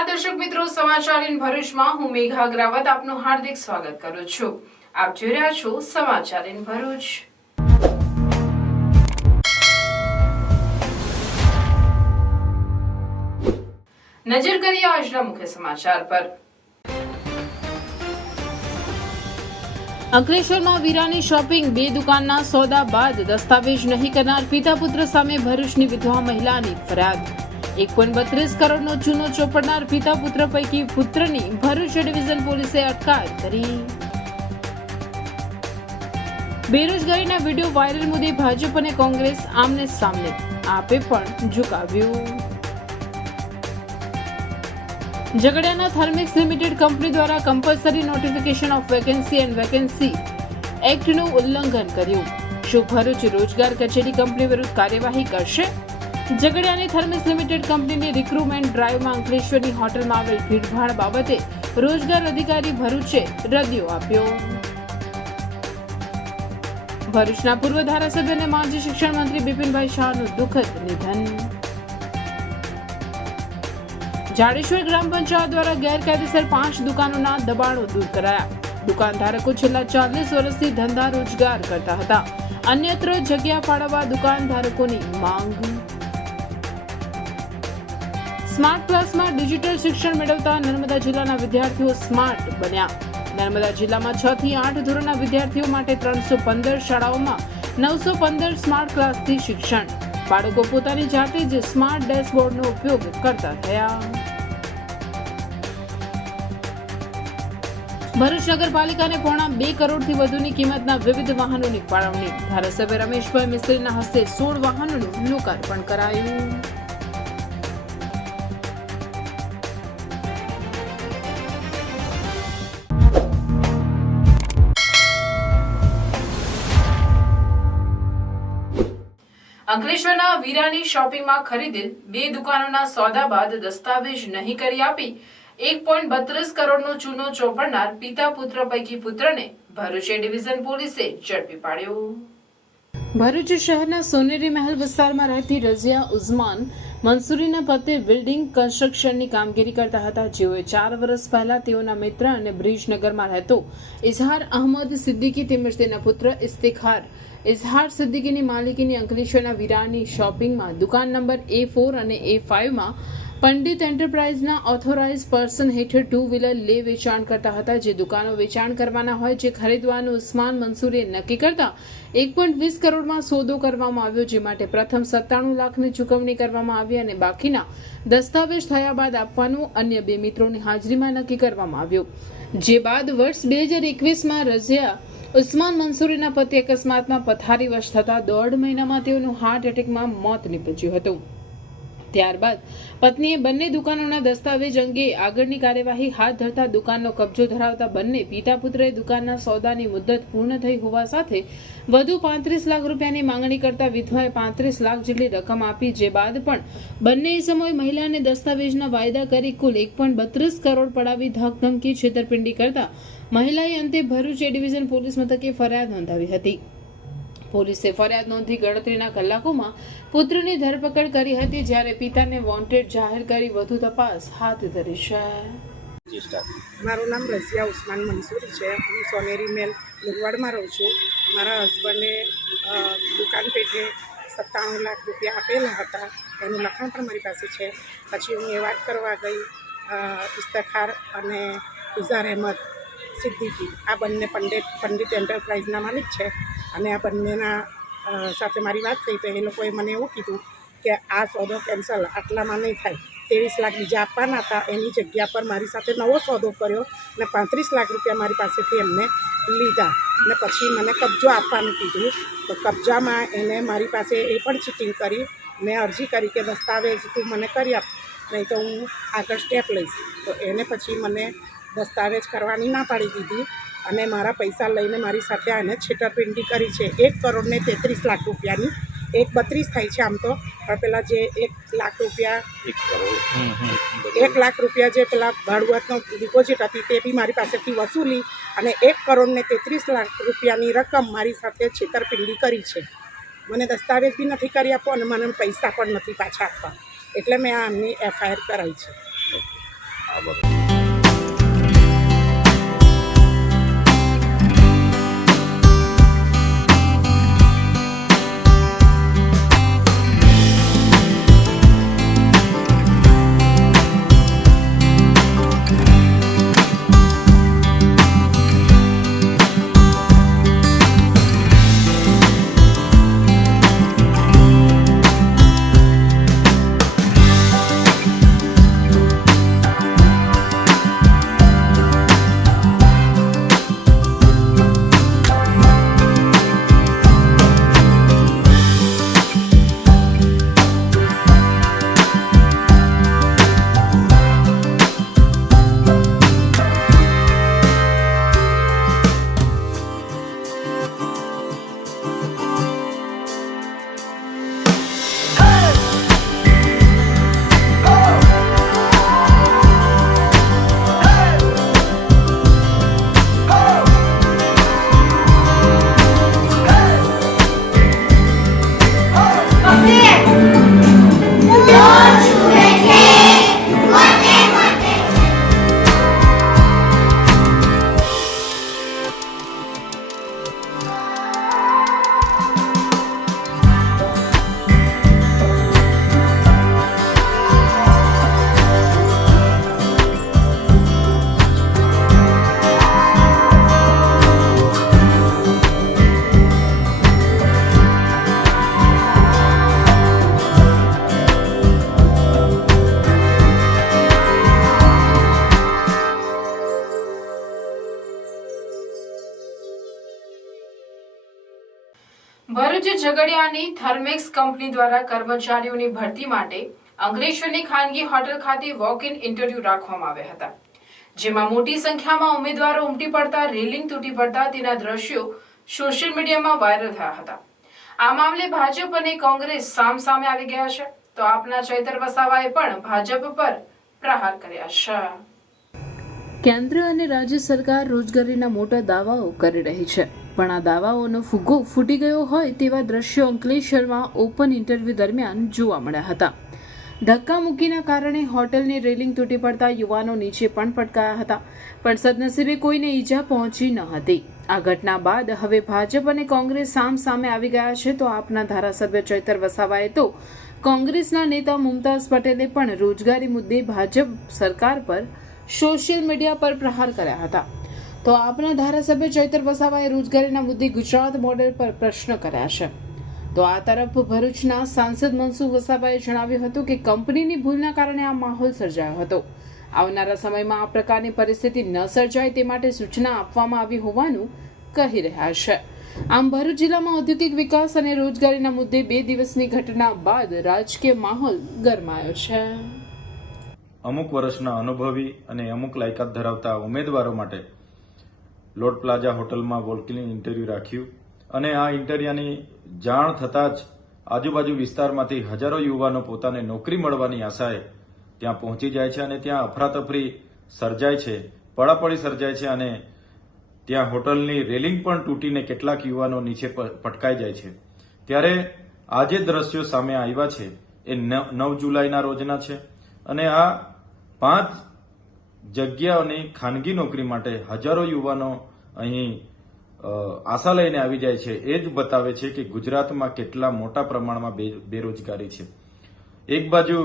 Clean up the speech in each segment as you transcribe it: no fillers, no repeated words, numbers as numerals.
નમસ્કાર દર્શક મિત્રો, સમાચાર ઇન ભરૂચમાં હું મેઘા અગ્રવાલ આપનું હાર્દિક સ્વાગત કરું છું। આપ જોઈ રહ્યા છો સમાચાર ઇન ભરૂચ। નજર કરીએ આજના મુખ્ય સમાચાર પર। અંકલેશ્વરમાં વીરાની શોપિંગ, બે દુકાનના સોદા બાદ દસ્તાવેજ નહીં કરનાર પિતા પુત્ર સામે ભરૂચની વિધવા મહિલાની ફરિયાદ। 1.32 કરોડનો ચૂનો ચોપડનાર પિતા પુત્ર પૈકી પુત્રની ભરૂચ ડિવિઝન પોલીસે અટકાયત કરી। બેરોજગારીના વિડીયો વાયરલ મુદ્દે ભાજપ અને કોંગ્રેસ આમને સામને, આપે પણ ઝુકાવ્યું। ઝઘડિયાના થર્મેક્સ લિમિટેડ કંપની દ્વારા compulsory notification of vacancy and vacancy એક્ટનું ઉલ્લંઘન કર્યું। શું ભરૂચ રોજગાર કચેરી કંપની વિરુદ્ધ કાર્યવાહી કરશે? ઝઘડિયાની થર્મેક્સ લિમિટેડ કંપનીની રિક્રુટમેન્ટ ડ્રાઈવમાં અંકલેશ્વરની હોટલમાં આવેલ ભીડભાડ બાબતે રોજગાર અધિકારી ભરૂચે રદિયો આપ્યો। ભરૂચના પૂર્વ ધારાસભ્ય અને માજી શિક્ષણ મંત્રી બિપિનભાઈ શાહનું દુઃખદ નિધન। જાડેશ્વર ગ્રામ પંચાયત દ્વારા ગેરકાયદેસર 5 દુકાનોના દબાણો દૂર કરાયા। દુકાનધારકો છેલ્લા 40 વર્ષથી ધંધા રોજગાર કરતા હતા, અન્યત્ર જગ્યા ફાળવવા દુકાનધારકોની માંગ। સ્માર્ટ ક્લાસમાં ડિજિટલ શિક્ષણ મેળવતા નર્મદા જિલ્લાના વિદ્યાર્થીઓ સ્માર્ટ બન્યા। નર્મદા જિલ્લામાં 6 થી 8 ધોરણના વિદ્યાર્થીઓ માટે 315 શાળાઓમાં 915 સ્માર્ટ ક્લાસથી શિક્ષણ। બાળકો પોતાની જાતે જ સ્માર્ટ ડેશબોર્ડનો ઉપયોગ કરતા થયા। ભરૂચ નગરપાલિકાને પોણા 2 કરોડથી વધુની કિંમતના વિવિધ વાહનોની ફાળવણી। ધારાસભ્ય રમેશભાઈ મિસ્ત્રીના હસ્તે 16 વાહનોનું લોકાર્પણ કરાયું। અંકલેશ્વરના વીરાની શોપિંગમાં ખરીદેલ 2 દુકાનોના સોદા બાદ દસ્તાવેજ નહીં કરી આપી 1.32 કરોડનો ચૂનો ચોપડનાર પિતા પુત્ર પૈકી પુત્રને ભરૂચ ડિવિઝન પોલીસે ઝડપી પાડ્યો। ભરૂચ શહેરના સોનેરી મહેલ વિસ્તારમાં રહેતી રઝિયા ઉઝમાન મંસૂરીના પતિ બિલ્ડિંગ કન્સ્ટ્રક્શનની કામગીરી કરતા હતા, જેઓએ 4 વર્ષ પહેલા તેઓના મિત્ર અને બ્રિજનગરમાં રહેતો ઇઝહાર અહમદ સિદ્દીકી તેમજ તેના પુત્ર ઇઝહાર સિદ્દીકીની માલિકીની અંકલેશ્વરના વીરાની શોપિંગમાં દુકાન નંબર A4 અને A5માં પંડિત એન્ટરપ્રાઇઝના ઓથોરાઇઝ પર્સન હેઠળ 2 વ્હીલર લે વેચાણ કરતા હતા। જે દુકાનો વેચાણ કરવાના હોય જે ખરીદવાનું ઉસ્માન મંસૂરીએ નક્કી કરતા 1.20 કરોડમાં સોદો કરવામાં આવ્યો, જે માટે પ્રથમ 97 લાખની ચૂકવણી કરવામાં આવી અને બાકીના દસ્તાવેજ થયા બાદ આપવાનું અન્ય 2 મિત્રોની હાજરીમાં નક્કી કરવામાં આવ્યું। જે બાદ વર્ષ 2021માં રઝિયા ઉસ્માન મંસૂરીના પતિ અકસ્માતમાં પથારીવશ થતા 1.5 મહિનામાં તેઓનું હાર્ટ એટેકમાં મોત નીપજ્યું હતું। ત્યારબાદ પત્નીએ બંને દુકાનોના દસ્તાવેજ અંગે આગળની કાર્યવાહી હાથ ધરતા દુકાનનો કબજો ધરાવતા બંને પિતા પુત્રએ દુકાનના સોદાની મુદત પૂર્ણ થઈ હોવા સાથે વધુ 35 લાખ રૂપિયાની માંગણી કરતા વિધવાએ 35 લાખ જેટલી રકમ આપી। જે બાદ પણ બંને સમયે મહિલાને દસ્તાવેજના વાયદા કરી કુલ 1.32 કરોડ પડાવી ધમકી છેતરપિંડી કરતા મહિલાએ અંતે ભરૂચ ડિવિઝન પોલીસ મથકે ફરિયાદ નોંધાવી હતી। પોલીસે ફરિયાદ નોંધી ગણતરીના કલાકોમાં પુત્રની ધરપકડ કરી હતી, જ્યારે પિતાને વોન્ટેડ જાહેર કરી વધુ તપાસ હાથ ધરી છે। મારું નામ રઝિયા ઉસ્માન મંસૂરી છે। હું સોનેરી મેલ મુરવાડમાં રહું છું। મારા હસબન્ડે દુકાન પેટે 97 લાખ રૂપિયા આપેલા હતા, એનું લખાણ પણ મારી પાસે છે। પછી હું એ વાત કરવા ગઈ ઇસ્તખાર અને ઇઝહાર અહેમદ સિદ્દીકી, આ બંને પંડિત એન્ટરપ્રાઇઝના માલિક છે અને આ બંનેના સાથે મારી વાત થઈ તો એ લોકોએ મને એવું કીધું કે આ સોદો કેન્સલ, આટલામાં નહીં થાય, 23 લાખ બીજા આપવાના હતા, એની જગ્યા પર મારી સાથે નવો સોદો કર્યો અને 35 લાખ રૂપિયા મારી પાસેથી એમને લીધા અને પછી મને કબજો આપવાનું કીધું। તો કબજામાં એને મારી પાસે એ પણ ચીટિંગ કરી। મેં અરજી કરી કે દસ્તાવેજ તું મને કરી આપ, નહીં તો હું આગળ સ્ટેપ લઈશ। તો એને પછી મને દસ્તાવેજ કરવાની ના પાડી દીધી અને મારા પૈસા લઈને મારી સાથે આને છેતરપિંડી કરી છે। 1 કરોડ ને 33 લાખ રૂપિયાની, 1.32 થાય છે આમ તો, પણ પેલા જે 1 લાખ રૂપિયા 1 લાખ રૂપિયા જે પેલા ભાડુઆતનો ડિપોઝિટ હતી તે બી મારી પાસેથી વસૂલી અને 1 કરોડ ને 33 લાખ રૂપિયાની રકમ મારી સાથે છેતરપિંડી કરી છે। મને દસ્તાવેજ બી નથી કરી આપો અને મને પૈસા પણ નથી પાછા આપવા, એટલે મેં આમની FIR કરાવી છે। આભાર. ભરૂચ ઝઘડિયાની થર્મેક્સ કંપની દ્વારા કર્મચારીઓની ભરતી માટે અંકલેશ્વરની ખાનગી હોટલ ખાતે વોક ઇન ઇન્ટરવ્યુ રાખવામાં આવ્યા હતા, જેમાં મોટી સંખ્યામાં ઉમેદવારો ઉમટી પડતા રેલિંગ તૂટી પડતા તેના દ્રશ્યો સોશિયલ મીડિયામાં વાયરલ થયા હતા. આ મામલે ભાજપ અને કોંગ્રેસ સામસામે આવી ગયા છે, તો આપના ચૈતર વસાવાએ પણ ભાજપ પર પ્રહાર કર્યા છે. કેન્દ્ર અને રાજ્ય સરકાર રોજગારીના મોટા દાવાઓ કરી રહી છે, પણ આ દાવાઓનો ફુગ્ગો ફૂટી ગયો હોય તેવા દ્રશ્યો અંકલેશ્વરમાં ઓપન ઇન્ટરવ્યુ દરમિયાન જોવા મળ્યા હતા. ધક્કામુક્કીના કારણે હોટલની રેલિંગ તૂટી પડતા યુવાનો નીચે પણ પટકાયા હતા, પણ સદનસીબે કોઈને ઈજા પહોંચી ન હતી. આ ઘટના બાદ હવે ભાજપ અને કોંગ્રેસ સામે આવી ગયા છે, તો આપના ધારાસભ્ય ચૈતર વસાવાએ તો કોંગ્રેસના નેતા મુમતાઝ પટેલે પણ રોજગારી મુદ્દે ભાજપ સરકાર પર સોશિયલ મીડિયા પર પ્રહાર કર્યા હતા. તો આપના ધારાસભ્ય ચૈતર વસાવાએ રોજગારીના મુદ્દે ગુજરાત મોડેલ પર પ્રશ્ન કર્યા છે. તો આ તરફ ભરૂચના સાંસદ મનસુખ વસાવાએ જણાવ્યું હતું કે કંપનીની ભૂલના કારણે આ માહોલ સર્જાયો હતો. આવનારા સમયમાં આ પ્રકારની પરિસ્થિતિ ન સર્જાય તે માટે સૂચના આપવામાં આવી હોવાનું કહી રહ્યા છે. આમ ભરૂચ જિલ્લામાં ઔદ્યોગિક વિકાસ અને રોજગારીના મુદ્દે 2 દિવસની ઘટના બાદ રાજકીય માહોલ ગરમાયો છે. અમુક વર્ષના અનુભવી અને અમુક લાયકાત ધરાવતા ઉમેદવારો માટે લોર્ડ પ્લાઝા હોટલમાં વોક ઇન ઇન્ટરવ્યુ રાખ્યું અને આ ઇન્ટરવ્યુની જાણ થતાં જ આજુબાજુ વિસ્તારમાંથી હજારો યુવાનો પોતાને નોકરી મળવાની આશાએ ત્યાં પહોંચી જાય છે અને ત્યાં અફરાતફરી સર્જાય છે, પડાપડી સર્જાય છે અને ત્યાં હોટલની રેલિંગ પણ તૂટીને કેટલાક યુવાનો નીચે પટકાઈ જાય છે. ત્યારે આ જે દ્રશ્યો સામે આવ્યા છે એ 9 જુલાઈના રોજના છે અને આ 5 જગ્યાઓની ખાનગી નોકરી માટે હજારો યુવાનો અહીં આશા લઈને આવી જાય છે. એ જ બતાવે છે કે ગુજરાતમાં કેટલા મોટા પ્રમાણમાં બેરોજગારી છે. એક બાજુ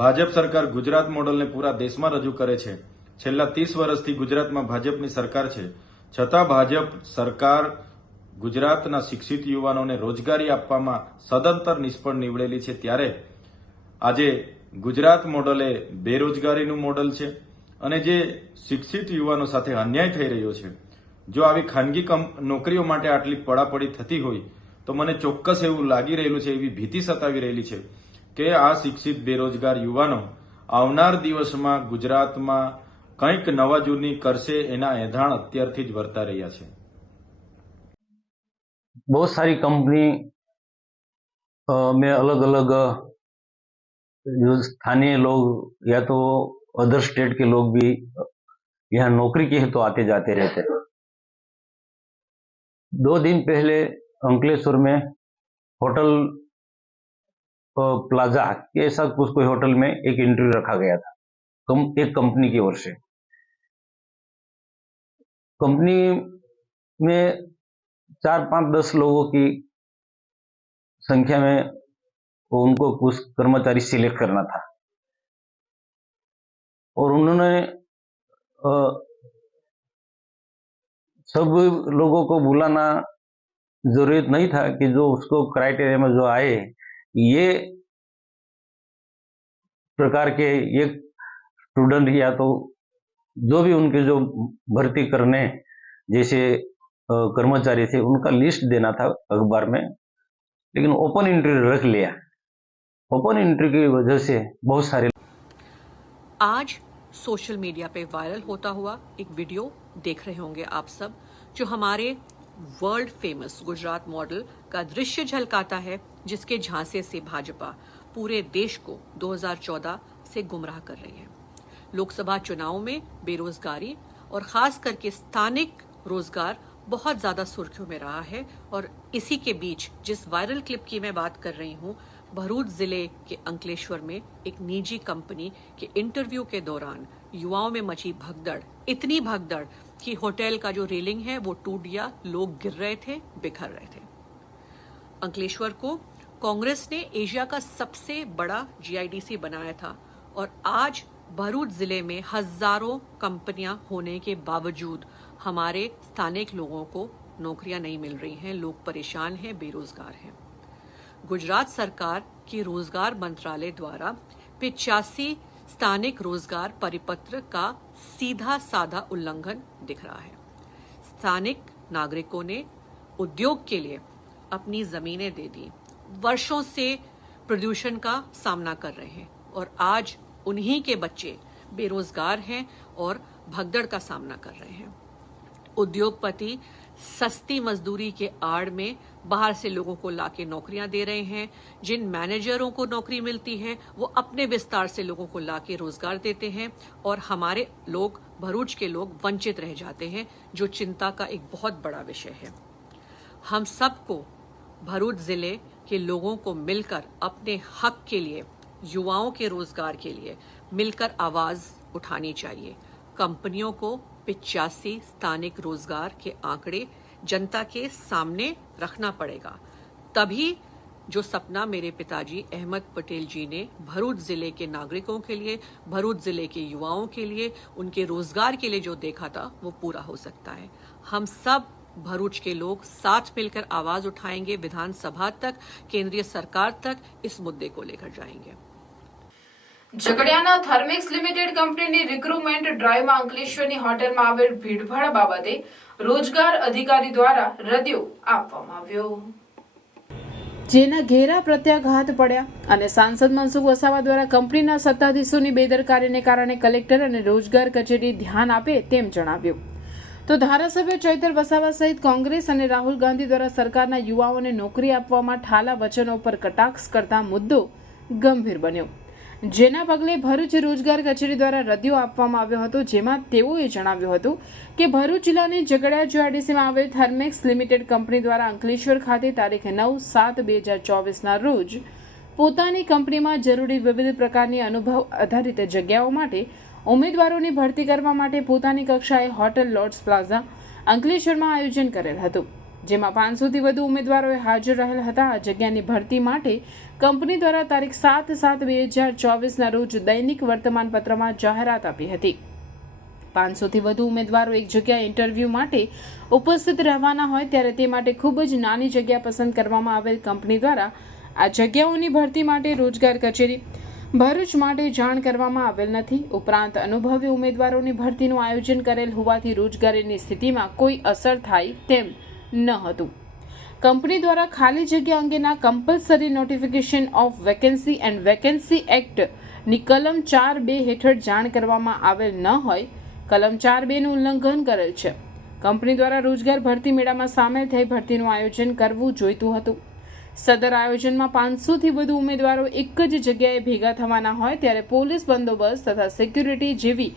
ભાજપ સરકાર ગુજરાત મોડલને પૂરા દેશમાં રજૂ કરે છે. છેલ્લા 30 વર્ષથી ગુજરાતમાં ભાજપની સરકાર છે, છતાં ભાજપ સરકાર ગુજરાતના શિક્ષિત યુવાનોને રોજગારી આપવામાં સદંતર નિષ્ફળ નીવડેલી છે. ત્યારે આજે ગુજરાત મોડલ એ બેરોજગારીનું મોડલ છે અને જે શિક્ષિત યુવાનો સાથે અન્યાય થઈ રહ્યો છે. જો આવી ખાનગી નોકરીઓ માટે આટલી પડાપડી થતી હોય તો મને ચોક્કસ એવું લાગી રહેલું છે, એવી ભીતિ સતાવી રહેલી છે કે આ શિક્ષિત બેરોજગાર યુવાનો આવનાર દિવસમાં ગુજરાતમાં કંઈક નવા જૂની કરશે એના એધાણ અત્યારથી જ વર્તા રહ્યા છે. बहुत सारी कंपनी में अलग अलग जो स्थानीय लोग या तो अदर स्टेट के लोग भी यहाँ नौकरी के हेतु आते जाते रहते हैं. 2 दिन पहले अंकलेश्वर में होटल प्लाजा ऐसा कुछ कोई होटल में एक इंटरव्यू रखा गया था. एक कंपनी की ओर से। कंपनी में 4, 5, 10 लोगों की संख्या में उनको कुछ कर्मचारी सिलेक्ट करना था और उन्होंने सब लोगों को बुलाना जरूरत नहीं था कि जो उसको क्राइटेरिया में जो आए ये प्रकार के ये स्टूडेंट या तो जो भी उनके जो भर्ती करने जैसे कर्मचारी थे उनका लिस्ट देना था अखबार में, लेकिन ओपन इंटरव्यू रख लिया। ओपन इंटरव्यू की वजह से बहुत सारे आज सोशल मीडिया पे वायरल होता हुआ एक वीडियो देख रहे होंगे आप सब, जो हमारे वर्ल्ड फेमस गुजरात मॉडल का दृश्य झलकाता है, जिसके झांसे से भाजपा पूरे देश को 2014 से गुमराह कर रही है। लोकसभा चुनाव में बेरोजगारी और खास करके स्थानिक रोजगार बहुत ज्यादा सुर्खियों में रहा है और इसी के बीच जिस वायरल क्लिप की मैं बात कर रही हूं, भरूच जिले के अंकलेश्वर में एक निजी कंपनी के इंटरव्यू के दौरान युवाओं में मची भगदड़, इतनी भगदड़ कि होटल का जो रेलिंग है वो टूट गया, लोग गिर रहे थे, बिखर रहे थे। अंकलेश्वर को कांग्रेस ने एशिया का सबसे बड़ा जीआईडीसी बनाया था और आज भरूच जिले में हजारों कंपनियां होने के बावजूद हमारे स्थानिक लोगों को नौकरियां नहीं मिल रही हैं, लोग परेशान हैं, बेरोजगार हैं। गुजरात सरकार की रोजगार मंत्रालय द्वारा 85 स्थानिक रोजगार परिपत्र का सीधा साधा उल्लंघन दिख रहा है। स्थानिक नागरिकों ने उद्योग के लिए अपनी जमीनें दे दी, वर्षों से प्रदूषण का सामना कर रहे हैं और आज उन्हीं के बच्चे बेरोजगार हैं और भगदड़ का सामना कर रहे हैं। उद्योगपति सस्ती मजदूरी के आड़ में बाहर से लोगों को लाके नौकरियां दे रहे हैं। जिन मैनेजरों को नौकरी मिलती है वो अपने विस्तार से लोगों को लाके रोजगार देते हैं और हमारे लोग, भरूच के लोग वंचित रह जाते हैं, जो चिंता का एक बहुत बड़ा विषय है। हम सबको भरूच जिले के लोगों को मिलकर अपने हक के लिए, युवाओं के रोजगार के लिए मिलकर आवाज उठानी चाहिए। कंपनियों को 85 स्थानिक रोजगार के आंकड़े जनता के सामने रखना पड़ेगा, तभी जो सपना मेरे पिताजी अहमद पटेल जी ने भरूच जिले के नागरिकों के लिए, भरूच जिले के युवाओं के लिए, उनके रोजगार के लिए जो देखा था वो पूरा हो सकता है। हम सब भरूच के लोग साथ मिलकर आवाज उठाएंगे, विधानसभा तक, केंद्रीय सरकार तक इस मुद्दे को लेकर जाएंगे। ઝઘડિયાના થર્મેક્સ લિમિટેડ કંપનીની રિક્રુટમેન્ટ ડ્રાઈવમાં અંકલેશ્વરની હોટેલમાં આવેલ ભીડભાડ બાબતે રોજગાર અધિકારી દ્વારા રદિયો આપવામાં આવ્યો, જેના ઘેરા પ્રત્યાઘાત પડ્યા અને સાંસદ મનસુખ વસાવા દ્વારા કંપનીના સત્તાધીશોની બેદરકારીને કારણે કલેક્ટર અને રોજગાર કચેરી ધ્યાન આપે તેમ જણાવ્યું। તો ધારાસભ્ય ચૈતર વસાવા સહિત કોંગ્રેસ અને રાહુલ ગાંધી દ્વારા સરકારના યુવાઓને નોકરી આપવામાં ઠાલા વચનો પર કટાક્ષ કરતા મુદ્દો ગંભીર બન્યો, જેના પગલે ભરૂચ રોજગાર કચેરી દ્વારા રદિયો આપવામાં આવ્યો હતો, જેમાં તેઓએ જણાવ્યું હતું કે ભરૂચ જિલ્લાની ઝઘડિયા જીઆઈડીસીમાં આવેલ થર્મેક્સ લિમિટેડ કંપની દ્વારા અંકલેશ્વર ખાતે તારીખ 9/7/2024ના રોજ પોતાની કંપનીમાં જરૂરી વિવિધ પ્રકારની અનુભવ આધારિત જગ્યાઓ માટે ઉમેદવારોની ભરતી કરવા માટે પોતાની કક્ષાએ હોટેલ લોર્ડ્સ પ્લાઝા અંકલેશ્વરમાં આયોજન કરેલ હતું, જેમાં 500થી વધુ ઉમેદવારોએ હાજર રહેલ હતા। આ જગ્યાની ભરતી માટે કંપની દ્વારા તારીખ 7/7/2024ના રોજ દૈનિક વર્તમાન પત્રમાં જાહેરાત આપી હતી। 500થી વધુ ઉમેદવારો એક જગ્યાએ ઇન્ટરવ્યૂ માટે ઉપસ્થિત રહેવાના હોય ત્યારે તે માટે ખૂબ જ નાની જગ્યા પસંદ કરવામાં આવેલ કંપની દ્વારા આ જગ્યાઓની ભરતી માટે રોજગાર કચેરી ભરૂચ માટે જાણ કરવામાં આવેલ નથી। ઉપરાંત અનુભવી ઉમેદવારોની ભરતીનું આયોજન કરેલ હોવાથી રોજગારીની સ્થિતિમાં કોઈ અસર થાય તેમ ન હતું। કંપની દ્વારા ખાલી જગ્યા અંગેના compulsory notification of vacancy and vacancy act ની કલમ 4(2) હેઠળ જાણ કરવામાં આવેલ ન હોય કલમ 4(2) નું ઉલ્લંઘન કરેલ છે। કંપની દ્વારા રોજગાર ભરતી મેળામાં સામેલ થઈ ભરતીનું આયોજન કરવું જોઈતું હતું। સદર આયોજનમાં 500થી વધુ ઉમેદવારો એક જ જગ્યાએ ભેગા થવાના હોય ત્યારે પોલીસ બંદોબસ્ત તથા સિક્યુરિટી જેવી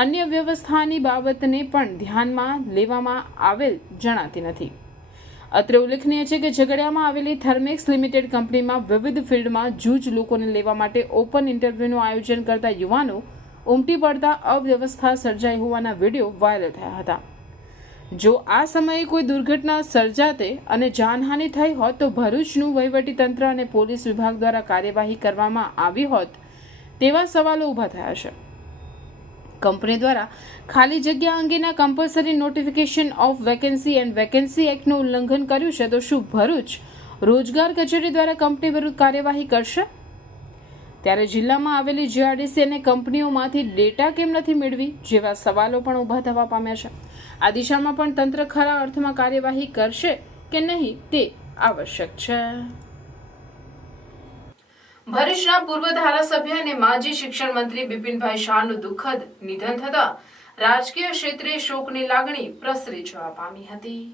અન્ય વ્યવસ્થાની બાબતને પણ ધ્યાનમાં લેવામાં આવેલ જણાતી નથી। અત્રે ઉલ્લેખનીય છે કે ઝઘડિયામાં આવેલી થર્મેક્સ લિમિટેડ કંપનીમાં વિવિધ ફિલ્ડમાં જૂજ લોકોને લેવા માટે ઓપન ઇન્ટરવ્યુનું આયોજન કરતા યુવાનો ઉમટી પડતા અવ્યવસ્થા સર્જાઈ હોવાના વિડીયો વાયરલ થયા હતા. જો આ સમયે કોઈ દુર્ઘટના સર્જાતે અને જાનહાનિ થઈ હોત તો ભરૂચનું વહીવટીતંત્ર અને પોલીસ વિભાગ દ્વારા કાર્યવાહી કરવામાં આવી હોત તેવા સવાલો ઊભા થયા છે. કંપની દ્વારા ખાલી જગ્યા અંગેના compulsory notification of vacancy and vacancy એક્ટનું ઉલ્લંઘન કર્યું છે તો શું ભરૂચ રોજગાર કચેરી દ્વારા કંપની વિરુદ્ધ કાર્યવાહી કરશે? ત્યારે જિલ્લામાં આવેલી જીઆરડીસી અને કંપનીઓમાંથી ડેટા કેમ નથી મેળવી જેવા સવાલો પણ ઊભા થવા પામ્યા છે. આ દિશામાં પણ તંત્ર ખરા અર્થમાં કાર્યવાહી કરશે કે નહીં તે આવશ્યક છે. ભરૂચના પૂર્વ ધારાસભ્ય અને માજી શિક્ષણ મંત્રી બિપિનભાઈ શાહનું દુઃખદ નિધન થતા રાજકીય ક્ષેત્રે શોકની લાગણી પ્રસરી જવા પામી હતી.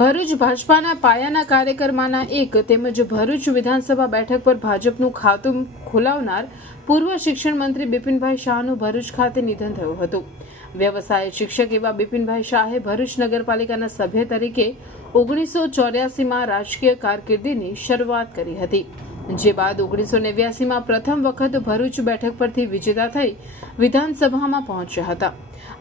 ભરૂચ ભાજપાના પાયાના કાર્યકરમાંના એક તેમજ ભરૂચ વિધાનસભા બેઠક પર ભાજપનું ખાતું ખોલાવનાર પૂર્વ શિક્ષણ મંત્રી બિપિનભાઈ શાહનું ભરૂચ ખાતે નિધન થયું હતું. વ્યવસાય શિક્ષક એવા બિપિનભાઈ શાહે ભરૂચ નગરપાલિકાના સભ્ય તરીકે 1984માં રાજકીય કારકિર્દીની શરૂઆત કરી હતી. જે બાદ 1989માં પ્રથમ વખત ભરૂચ બેઠક પરથી વિજેતા થઈ વિધાનસભામાં પહોંચ્યા હતા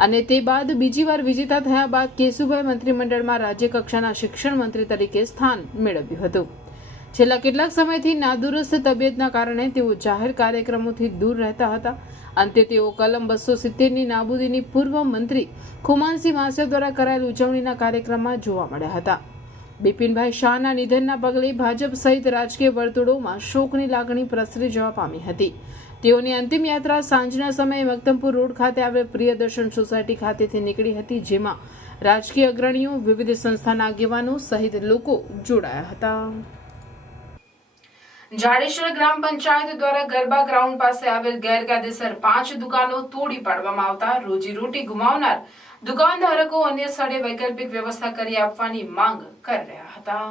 અને તે બાદ બીજી વાર વિજેતા થયા બાદ કેશુભાઈ મંત્રીમંડળમાં રાજ્યકક્ષાના શિક્ષણ મંત્રી તરીકે સ્થાન મેળવ્યું હતું. છેલ્લા કેટલાક સમયથી નાદુરસ્ત તબિયતના કારણે તેઓ જાહેર કાર્યક્રમોથી દૂર રહેતા હતા. અંતે તેઓ કલમ 270ની નાબૂદીની પૂર્વ મંત્રી ખુમાનસિંહ માસિયા દ્વારા કરાયેલ ઉજવણીના કાર્યક્રમમાં જોવા મળ્યા હતા. બિપિનભાઈ શાહના નિધનના પગલે ભાજપ સહિત રાજકીય વર્તુળોમાં શોકની લાગણી પ્રસરી જવા પામી હતી. તેઓની અંતિમ યાત્રા સાંજના સમયે મક્તમપુર રોડ ખાતે આવેલ પ્રિયદર્શન સોસાયટી ખાતેથી નીકળી હતી, જેમાં રાજકીય અગ્રણીઓ, વિવિધ સંસ્થાના આગેવાનો સહિત લોકો જોડાયા હતા. જાડેશ્વર ગ્રામ પંચાયત દ્વારા ગરબા ગ્રાઉન્ડ પાસે આવેલ ગેરકાયદેસર 5 દુકાનો તોડી પાડવામાં આવતા રોજીરોટી ગુમાવનાર દુકાનધારકો અન્ય સ્થળે વૈકલ્પિક વ્યવસ્થા કરી આપવાની માંગ કરી રહ્યા હતા.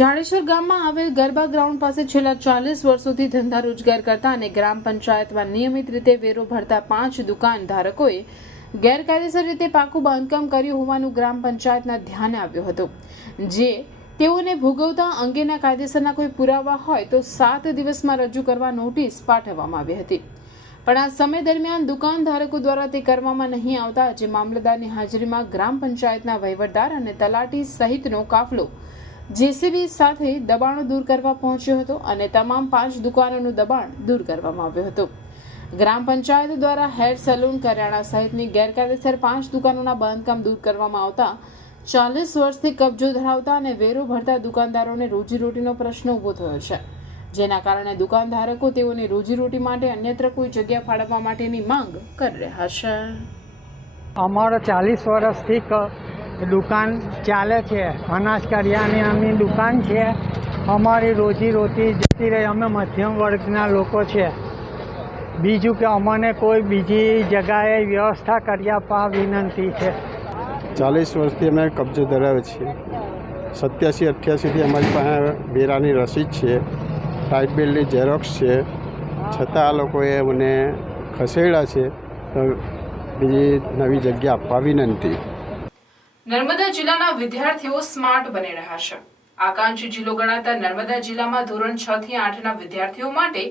જાડેશ્વર ગામમાં આવેલ ગરબા ગ્રાઉન્ડ પાસે છેલ્લા 40 વર્ષોથી ધંધા રોજગાર કરતા અને ગ્રામ પંચાયતમાં નિયમિત રીતે વેરો ભરતા 5 દુકાનધારકોએ ગેરકાયદેસર રીતે પાકું બાંધકામ કર્યું હોવાનું ગ્રામ પંચાયતના ધ્યાને આવ્યું હતું. જે તેઓને ભોગવતા અંગેના કાયદેસરના કોઈ પુરાવા હોય તો 7 દિવસમાં રજૂ કરવા નોટિસ પાઠવવામાં આવી હતી. પણ આ સમય દરમિયાન દુકાનધારકો દ્વારા તે કરવામાં નહીં આવતા આજે મામલતદારની હાજરીમાં ગ્રામ પંચાયતના વહીવટદાર અને તલાટી સહિતનો કાફલો જેસીબી સાથે દબાણો દૂર કરવા પહોંચ્યો હતો અને તમામ 5 દુકાનોનું દબાણ દૂર કરવામાં આવ્યું હતું. ગ્રામ પંચાયત દ્વારા હેર સલૂન, કરિયાણા સહિતની ગેરકાયદેસર 5 દુકાનોના બાંધકામ દૂર કરવામાં આવતા 40 વર્ષથી કબજો ધરાવતા અને વેરો ભરતા દુકાનદારોને રોજીરોટીનો પ્રશ્ન ઊભો થયો છે, જેના કારણે દુકાનધારકો તેઓની રોજીરોટી માટે અન્યત્ર કોઈ જગ્યા ફાળવવા માટેની માંગ કરી રહ્યા છે. અમારો 40 વર્ષથી દુકાન ચાલે છે, અનાજ કરિયાણાની દુકાન છે. અમારી રોજીરોટી જતી રહી. અમે મધ્યમ વર્ગના લોકો છે. બીજું કે અમને કોઈ બીજી જગાએ વ્યવસ્થા કરી આપવા વિનંતી છે. 40 વર્ષથી અમે કબજો ધરાવે છીએ. 87-88થી અમારી પાસે વેરાની રસીદ છે, ટાઈટ બિલની ઝેરોક્સ છે. છતાં આ લોકોએ મને ખસેડ્યા છે, તો બીજી નવી જગ્યા આપવા વિનંતી. નર્મદા જિલ્લાના વિદ્યાર્થીઓ સ્માર્ટ બની રહ્યા છે. આકાંક્ષી જિલ્લો ગણાતા નર્મદા જિલ્લામાં ધોરણ 6 થી 8ના વિદ્યાર્થીઓ માટે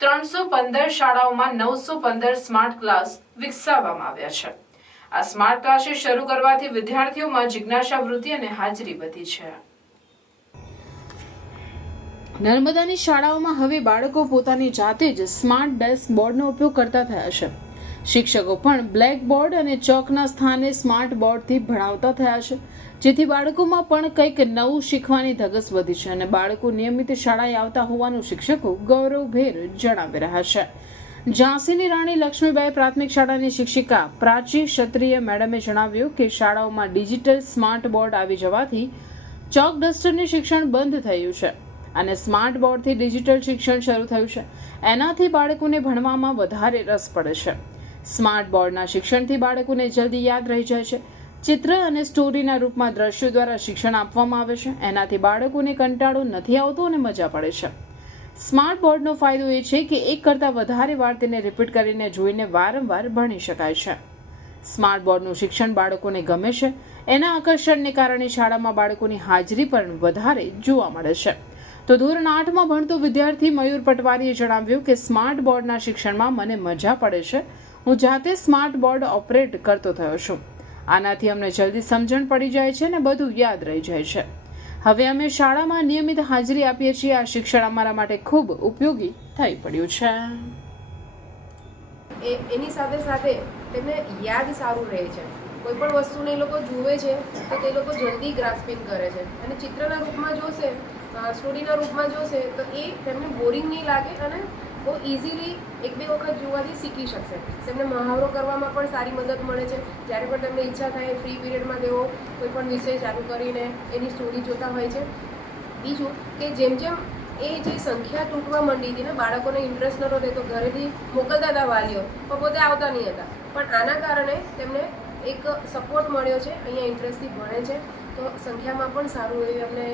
315 શાળાઓમાં 915 સ્માર્ટ ક્લાસ વિકસાવવામાં આવ્યા છે. આ સ્માર્ટ ક્લાસીસ શરૂ કરવાથી વિદ્યાર્થીઓમાં જિજ્ઞાસા વૃત્તિ અને હાજરી વધી છે. નર્મદાની શાળાઓમાં હવે બાળકો પોતાની જાતે જ સ્માર્ટ ડેસ્ક બોર્ડનો ઉપયોગ કરતા થયા છે. શિક્ષકો પણ બ્લેક બોર્ડ અને ચોકના સ્થાને સ્માર્ટ બોર્ડથી ભણાવતા થયા છે, જેથી બાળકોમાં પણ કંઈક નવું શીખવાની ધગસ વધી છે અને બાળકો નિયમિત શાળાએ આવતા હોવાનું શિક્ષકો ગૌરવભેર જણાવી રહ્યા છે. ઝાંસીની રાણી લક્ષ્મીબાઈ પ્રાથમિક શાળાની શિક્ષિકા પ્રાચી ક્ષત્રિય મેડમે જણાવ્યું કે શાળાઓમાં ડિજિટલ સ્માર્ટ બોર્ડ આવી જવાથી ચોક ડસ્ટરનું શિક્ષણ બંધ થયું છે અને સ્માર્ટ બોર્ડથી ડિજિટલ શિક્ષણ શરૂ થયું છે. એનાથી બાળકોને ભણવામાં વધારે રસ પડે છે. સ્માર્ટ બોર્ડના શિક્ષણથી બાળકોને જલ્દી યાદ રહી જાય છે. ચિત્ર અને સ્ટોરીના રૂપમાં દ્રશ્યો દ્વારા શિક્ષણ આપવામાં આવે છે. એનાથી બાળકોને કંટાળો નથી આવતો અને મજા પડે છે. સ્માર્ટ બોર્ડનો ફાયદો એ છે કે એક કરતાં વધારે વાર તેને રિપીટ કરીને જોઈને વારંવાર ભણી શકાય છે. સ્માર્ટ બોર્ડનું શિક્ષણ બાળકોને ગમે છે. એના આકર્ષણને કારણે શાળામાં બાળકોની હાજરી પણ વધારે જોવા મળે છે. તો ધોરણ 8માં ભણતો વિદ્યાર્થી મયુર પટવારીએ જણાવ્યું કે સ્માર્ટ બોર્ડના શિક્ષણમાં મને મજા પડે છે. હું જાતે સ્માર્ટ બોર્ડ ઓપરેટ કરતો થયો છું. આનાથી અમને જલ્દી સમજણ પડી જાય છે અને બધું યાદ રહી જાય છે. હવે અમે શાળામાં નિયમિત હાજરી આપીએ છીએ. આ શિક્ષણ અમારા માટે ખૂબ ઉપયોગી થઈ પડ્યું છે. એની સાથે સાથે તેમને યાદ સારું રહે છે. કોઈ પણ વસ્તુને એ લોકો જુએ છે તો તે લોકો જલ્દી ગ્રાસ્પિંગ કરે છે અને ચિત્રના રૂપમાં જોશે, સ્ટોરીના રૂપમાં જોશે તો એ તેમને બોરિંગ નહીં લાગે અને બહુ ઇઝીલી 1-2 વખત જોવાથી શીખી શકશે. તેમને મહાવરો કરવામાં પણ સારી મદદ મળે છે. જ્યારે પણ તેમને ઈચ્છા થાય ફ્રી પીરિયડમાં તેઓ કોઈ પણ વિષય ચાલુ કરીને એની સ્ટોરી જોતા હોય છે. બીજું કે જેમ જેમ એ જે સંખ્યા તૂટવા માંડી હતી ને, બાળકોને ઇન્ટરેસ્ટ નહોતો રહેતો, ઘરેથી મોકલતા હતા વાલીઓ પણ પોતે આવતા નહીં હતા, પણ આના કારણે તેમને એક સપોર્ટ મળ્યો છે. અહીંયા ઇન્ટરેસ્ટથી ભણે છે તો સંખ્યામાં પણ સારું એવી અમને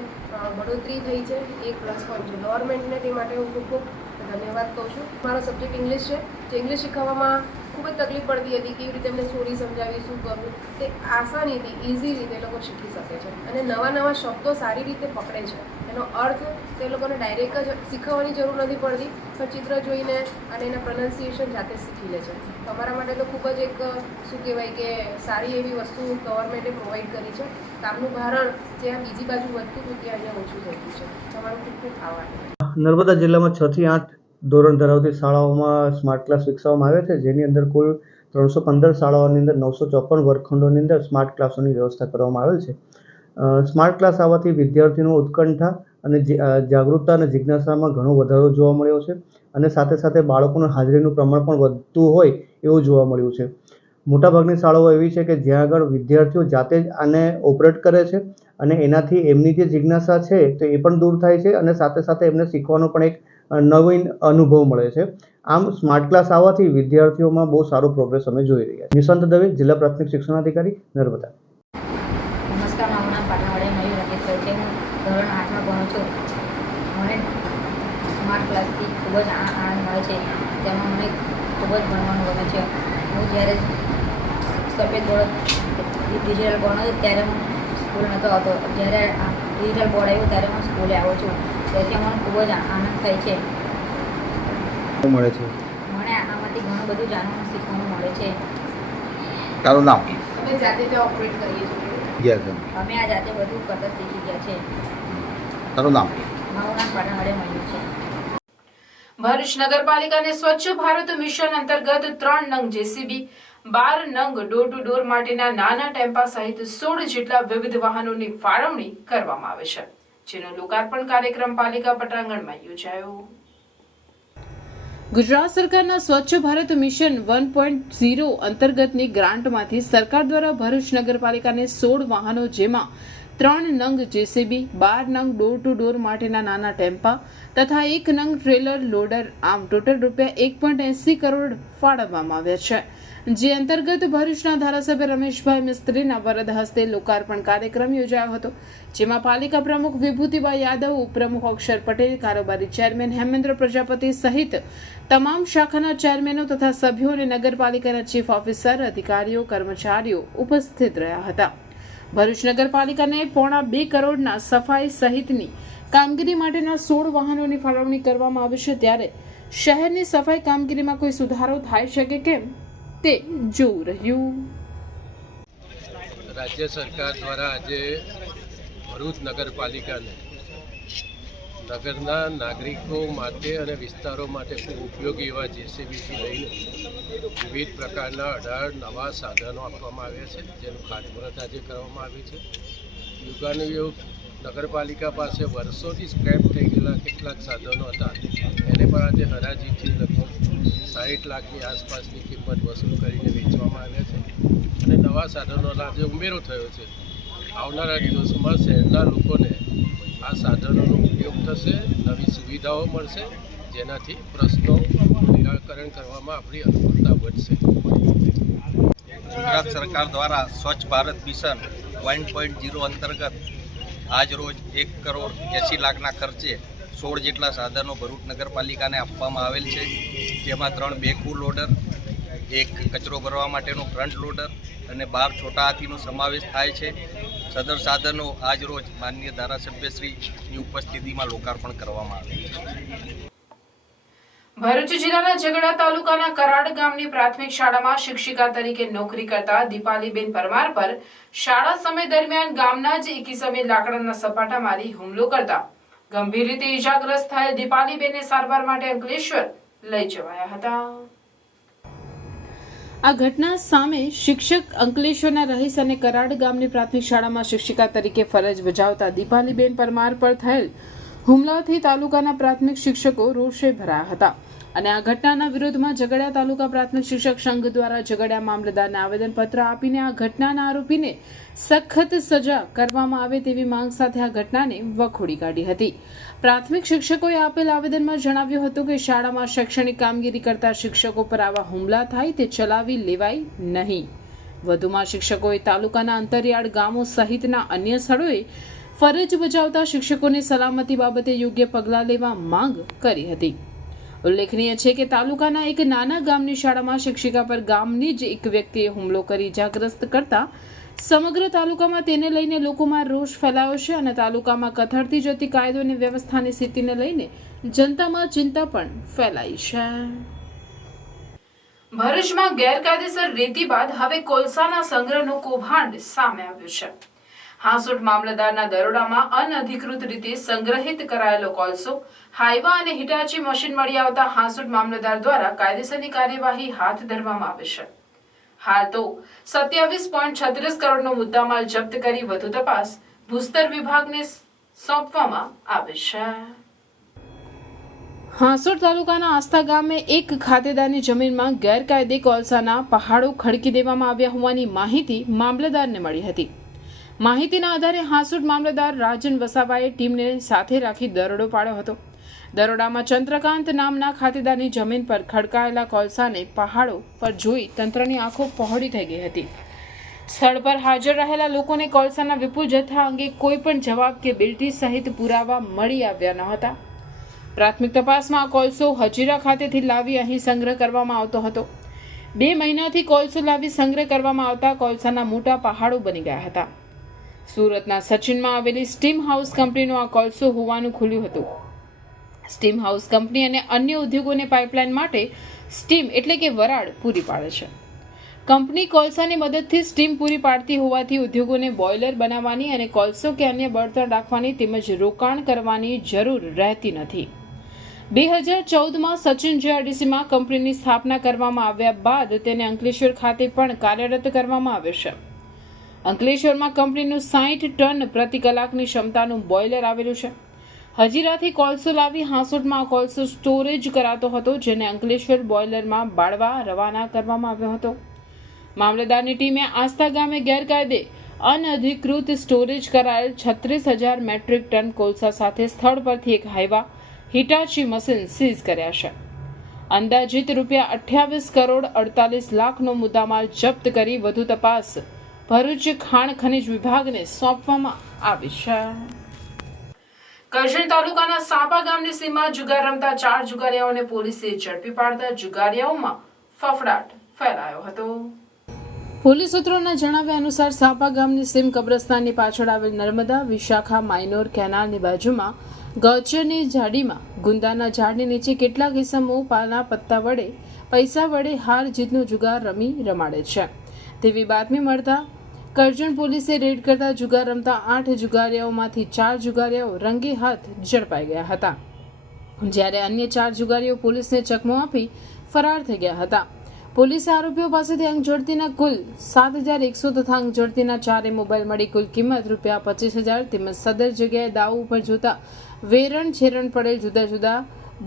બઢોતરી થઈ છે. એક પ્લસ પોઈન્ટ છે ગવર્મેન્ટને. તે માટે હું ખૂબ ખૂબ ધન્યવાદ કહું છું. મારો સબ્જેક્ટ ઇંગ્લિશ છે. જે ઇંગ્લિશ શીખવવામાં ખૂબ જ તકલીફ પડતી હતી, કેવી રીતે એમને સ્ટોરી સમજાવી, શું કરવું, તે આસાનીથી ઇઝી રીતે લોકો શીખી શકે છે અને નવા નવા શબ્દો સારી રીતે પકડે છે. એનો અર્થ તે લોકોને ડાયરેક્ટ જ શીખવવાની જરૂર નથી પડતી, પણ ચિત્ર જોઈને અને એના પ્રોનાઉન્સિએશન જાતે શીખી લે છે. તો અમારા માટે તો ખૂબ જ એક શું કહેવાય કે સારી એવી વસ્તુ ગવર્મેન્ટે પ્રોવાઈડ કરી છે. કામનું ભારણ જ્યાં બીજી બાજુ વધતું હતું ત્યાં અહીંયા ઓછું થઈ ગયું છે. તમારું ખૂબ ખૂબ આભાર. નર્મદા જિલ્લામાં 6 થી 8 ધોરણ ધરાવતી શાળાઓમાં સ્માર્ટ ક્લાસ વિકસાવવામાં આવે છે, જેની અંદર કુલ 315 શાળાઓની અંદર 954 વર્ગખંડોની અંદર સ્માર્ટ ક્લાસોની વ્યવસ્થા કરવામાં આવેલ છે. સ્માર્ટ ક્લાસ આવવાથી વિદ્યાર્થીઓનો ઉત્કંઠા અને જાગૃતતા અને જિજ્ઞાસામાં ઘણો વધારો જોવા મળ્યો છે અને સાથે સાથે બાળકોના હાજરીનું પ્રમાણ પણ વધતું હોય એવું જોવા મળ્યું છે. મોટાભાગની શાળાઓ એવી છે કે જ્યાં આગળ વિદ્યાર્થીઓ જાતે જ આને ઓપરેટ કરે છે અને એનાથી એમની જે જિજ્ઞાસા છે તો એ પણ દૂર થાય છે અને સાથે સાથે એમને શીખવાનો પણ એક નવીન અનુભવ મળે છે. આમ સ્માર્ટ ક્લાસ આવવાથી વિદ્યાર્થીઓમાં બહુ સારો પ્રોગ્રેસ અમે જોઈ રહ્યા છીએ. નિશાંત દવે, જિલ્લા પ્રાથમિક શિક્ષણાધિકારી, નર્મદા. નમસ્કાર, મારું નામ પાટણવાડી મયુર રકેશભાઈ છે. હું ધોરણ 8માં ભણું છું. મને સ્માર્ટ ક્લાસથી ખૂબ જ આનંદ મળે છે. તેમાં મને ખૂબ જ ભણવાનું ગમે છે. હું જ્યારે સફેદ બોર્ડ ડિજિટલ બોર્ડ હતો ત્યારે હું સ્કૂલ નહોતો આવતો. જ્યારે ડિજિટલ બોર્ડ આવ્યું ત્યારે હું સ્કૂલે આવું છું. તેથી મને ખૂબ જ આનંદ થાય છે. મળે છે મને આમાંથી ઘણું બધું જાણવાનું શીખવાનું મળે છે. તારું નામ? અમે જાતે જ ઓપરેટ કરીએ છીએ. અમે આ જાતે બધું કરતા શીખી ગયા છે. તારું નામ? મારું નામ પાટણવાડી મયુર છે. ભરૂચ નગરપાલિકાને સ્વચ્છ ભારત મિશન અંતર્ગત 3 નંગ જેસીબી, 12 નંગ ડોર ટુ ડોર માટેના નાના ટેમ્પા સહિત 16 જેટલા વિવિધ વાહનોની ફાળવણી કરવામાં આવે છે, જેનો લોકાર્પણ કાર્યક્રમ પાલિકા પટાંગણમાં યોજાયો. ગુજરાત સરકારના સ્વચ્છ ભારત મિશન 1.0 અંતર્ગતની ગ્રાન્ટમાંથી સરકાર દ્વારા ભરૂચ નગરપાલિકાને 16 વાહનો, જેમાં 3 નંગ જેસીબી, 12 નંગ ડોર ટુ ડોર માટેના નાના ટેમ્પા તથા 1 નંગ ટ્રેલર લોડર, આમ ટોટલ ₹1.80 કરોડ ફાળવવામાં આવ્યા છે. જે અંતર્ગત ભરૂચના ધારાસભ્ય રમેશભાઈ મિસ્ત્રીના વરદ હસ્તે લોકાર્પણ કાર્યક્રમ યોજાયો હતો, જેમાં પાલિકા પ્રમુખ વિભૂતિબા યાદવ, ઉપપ્રમુખ અક્ષર પટેલ, કારોબારી ચેરમેન હેમેન્દ્ર પ્રજાપતિ સહિત તમામ શાખાના ચેરમેનો તથા સભ્યો અને નગરપાલિકાના ચીફ ઓફિસર, અધિકારીઓ, કર્મચારીઓ ઉપસ્થિત રહ્યા હતા. ભરૂચ નગરપાલિકાને 2.25 કરોડના સફાઈ સહિતની કામગીરી માટેના 16 વાહનોની ફાળવણી કરવામાં આવી છે. ત્યારે શહેરની સફાઈ કામગીરીમાં કોઈ સુધારો થાય શકે કેમ તે જોવું રહ્યું. રાજ્ય સરકાર દ્વારા આજે ભરૂચ નગરપાલિકાને નગરના નાગરિકો માટે અને વિસ્તારો માટે ખૂબ ઉપયોગી એવા જેસીબીથી લઈને વિવિધ પ્રકારના 18 નવા સાધનો આપવામાં આવ્યા છે, જેનું ખાતમુહૂર્ત આજે કરવામાં આવ્યું છે. યુગાનુયુગ નગરપાલિકા પાસે વર્ષોથી સ્ક્રેપ થઈ ગયેલા કેટલાક સાધનો હતા, એને પણ આજે હરાજીથી લગભગ 60 લાખની આસપાસની કિંમત વસૂલ કરીને વેચવામાં આવ્યા છે અને નવા સાધનોનો આજે ઉમેરો થયો છે. આવનારા દિવસોમાં શહેરના લોકોને આ સાધનોનો ઉપયોગ થશે, નવી સુવિધાઓ મળશે, જેનાથી પ્રશ્નો નિરાકરણ કરવામાં આપણી અનુકૂળતા વધશે. ગુજરાત સરકાર દ્વારા સ્વચ્છ ભારત મિશન 1.0 અંતર્ગત આજ રોજ 1.80 કરોડ ખર્ચે 16 જેટલા સાધનો ભરૂચ નગરપાલિકાને આપવામાં આવેલ છે, જેમાં 3 બેકહૂ લોડર, 1 કચરો ભરવા માટેનું ફ્રન્ટ લોડર અને 12 છોટા હાથીનો સમાવેશ થાય છે. સદર સાધનો આજ રોજ માનનીય ધારાસભ્યશ્રીની ઉપસ્થિતિમાં લોકાર્પણ કરવામાં આવે છે. ભરૂચ જિલ્લાના ઝઘડા તાલુકાના કરાડ ગામની પ્રાથમિક શાળામાં શિક્ષિકા તરીકે નોકરી કરતા દીપાલીબેન પરમાર પર શાળા સમય દરમિયાન ગામના જ એક ઇસમે લાકડાના સપાટા મારી હુમલો કરતા ગંભીર રીતે ઈજાગ્રસ્ત થયેલ દીપાલીબેનને સારવાર માટે અંકલેશ્વર લઈ જવાયા હતા. આ ઘટના સામે શિક્ષક અંકલેશ્વરના રહીશ અને કરાડ ગામની પ્રાથમિક શાળામાં શિક્ષિકા તરીકે ફરજ બજાવતા દીપાલીબેન પરમાર પર થયેલ હુમલાથી તાલુકાના પ્રાથમિક શિક્ષકો રોષે ભરાયા હતા અને આ ઘટનાના વિરોધમાં ઝઘડિયા તાલુકા પ્રાથમિક શિક્ષક સંઘ દ્વારા ઝઘડિયા મામલતદારને આવેદનપત્ર આપીને આ ઘટનાના આરોપીને સખત સજા કરવામાં આવે તેવી માંગ સાથે આ ઘટનાને વખોડી કાઢી હતી. પ્રાથમિક શિક્ષકોએ આપેલ આવેદનમાં જણાવ્યું હતું કે શાળામાં શૈક્ષણિક કામગીરી કરતા શિક્ષકો પર આવા હુમલા થાય તે ચલાવી લેવાય નહીં. વધુમાં શિક્ષકોએ તાલુકાના અંતરિયાળ ગામો સહિતના અન્ય સ્થળોએ ફરજ બજાવતા શિક્ષકોને સલામતી બાબતે યોગ્ય પગલાં લેવા માંગ કરી હતી. ઉલ્લેખનીય છે કે તાલુકાના એક નાના ગામની શાળામાં શિક્ષિકા પર ગામની જ એક વ્યક્તિએ હુમલો કરી ઇજાગ્રસ્ત કરતા સમગ્ર તાલુકામાં તેને લઈને લોકોમાં રોષ ફેલાયો છે અને તાલુકામાં કથળતી જતી કાયદો અને વ્યવસ્થાની સ્થિતિને લઈને જનતામાં ચિંતા પણ ફેલાઈ છે. ભરૂચમાં ગેરકાયદેસર રેતી બાદ હવે કોલસાના સંગ્રહનું કૌભાંડ સામે આવ્યું છે. હાંસોટ મામલતદારના દરોડામાં અનધિકૃત રીતે સંગ્રહિત કરાયેલો કોલસો, હાઈવા અને હિટાચી મશીન મળી આવતા હાંસોટ મામલતદાર દ્વારા કાયદેસરની કાર્યવાહી હાથ ધરવામાં આવી છે. હાલ તો 27.36 કરોડનો મુદ્દામાલ જપ્ત કરી વધુ તપાસ ભૂસ્તર વિભાગને સોંપવામાં આવી છે. હાંસોટ તાલુકાના આસ્થા ગામે એક ખાતેદારની જમીનમાં ગેરકાયદે કોલસાના પહાડો ખડકી દેવામાં આવ્યા હોવાની માહિતી મામલતદારને મળી હતી. માહિતીના આધારે હાંસોટ મામલતદાર રાજન વસાવાએ ટીમને સાથે રાખી દરોડો પાડ્યો હતો. દરોડામાં ચંદ્રકાંત નામના ખાતેદારની જમીન પર ખડકાયેલા કોલસાને પહાડો પર જોઈ તંત્રની આંખો પહોળી થઈ ગઈ હતી. સ્થળ પર હાજર રહેલા લોકોને કોલસાના વિપુલ જથ્થા અંગે કોઈ પણ જવાબ કે બિલ્ટી સહિત પુરાવા મળી આવ્યા ન હતા. પ્રાથમિક તપાસમાં આ કોલસો હજીરા ખાતેથી લાવી અહીં સંગ્રહ કરવામાં આવતો હતો. 2 મહિનાથી કોલસો લાવી સંગ્રહ કરવામાં આવતા કોલસાના મોટા પહાડો બની ગયા હતા. સુરતના સચિનમાં આવેલી સ્ટીમ હાઉસ કંપનીનો આ કોલસો હોવાનું ખુલ્યું હતું. સ્ટીમ હાઉસ કંપની અને અન્ય ઉદ્યોગોને પાઇપલાઇન માટે સ્ટીમ એટલે કે વરાળ પૂરી પાડે છે. કંપની કોલસાની મદદથી સ્ટીમ પૂરી પાડતી હોવાથી ઉદ્યોગોને બોઇલર બનાવવાની અને કોલસો કે અન્ય બળતણ રાખવાની તેમજ રોકાણ કરવાની જરૂર રહેતી નથી. 2014માં સચિન જીઆરડીસીમાં કંપનીની સ્થાપના કરવામાં આવ્યા બાદ તેને અંકલેશ્વર ખાતે પણ કાર્યરત કરવામાં આવ્યો છે. અંકલેશ્વરમાં કંપનીનું 60 ટન પ્રતિ કલાકની ક્ષમતાનું બોઇલર આવેલું છે. હજીરાથી કોલસો લાવી હાંસોટમાં કોલસો સ્ટોરેજ કરાતો હતો, જેને અંકલેશ્વર બોઇલરમાં બાળવા રવાના કરવામાં આવ્યો હતો. મામલતદારની ટીમે આસ્થા ગામે ગેરકાયદે અનધિકૃત સ્ટોરેજ કરાયેલ 36,000 મેટ્રિક ટન કોલસા સાથે સ્થળ પરથી એક હાઈવા, હિટાચી મશીન સીઝ કર્યા છે. અંદાજિત રૂપિયા 28 કરોડ 48 લાખનો મુદ્દામાલ જપ્ત કરી વધુ તપાસ ભરૂચ ખાણ ખનીજ વિભાગને સોંપવામાં આવી છે. કરજણ તાલુકાના સાપા ગામની સીમમાં જુગાર રમતા 4 જુગારીયાઓને પોલીસે ઝડપી પાડતા જુગારીયાઓમાં ફફડાટ ફેલાયો હતો. પોલીસ સૂત્રોના જણાવ્યા અનુસાર સાપા ગામની સીમ કબ્રસ્તાનની પાછળ આવેલ નર્મદા વિશાખા માઇનોર કેનાલની બાજુમાં ગૌચરની ઝાડીમાં ગુંદાના ઝાડની નીચે કેટલાક ઇસમો પાના પત્તા વડે પૈસા વડે હાર જીતનો જુગાર રમાડે છે તેવી બાતમી મળતા કરજણ પોલીસે રેડ કરતા જુગાર રમતા 8 જુગારીયાઓમાંથી 4 જુગારીયાઓ રંગે હાથ ઝડપાઈ ગયા હતા, જ્યારે અન્ય 4 જુગારીઓ પોલીસને ચકમો આપી ફરાર થઈ ગયા હતા. પોલીસે આરોપીઓ પાસેથી અંગઝડતીના કુલ 7,100 તથા અંગઝડતીના 4 મોબાઈલ મળી કુલ કિંમત રૂપિયા 25,000 તેમજ સદર જગ્યાએ દાવ ઉપર જોતા વેરણ છેરણ પડેલ જુદા જુદા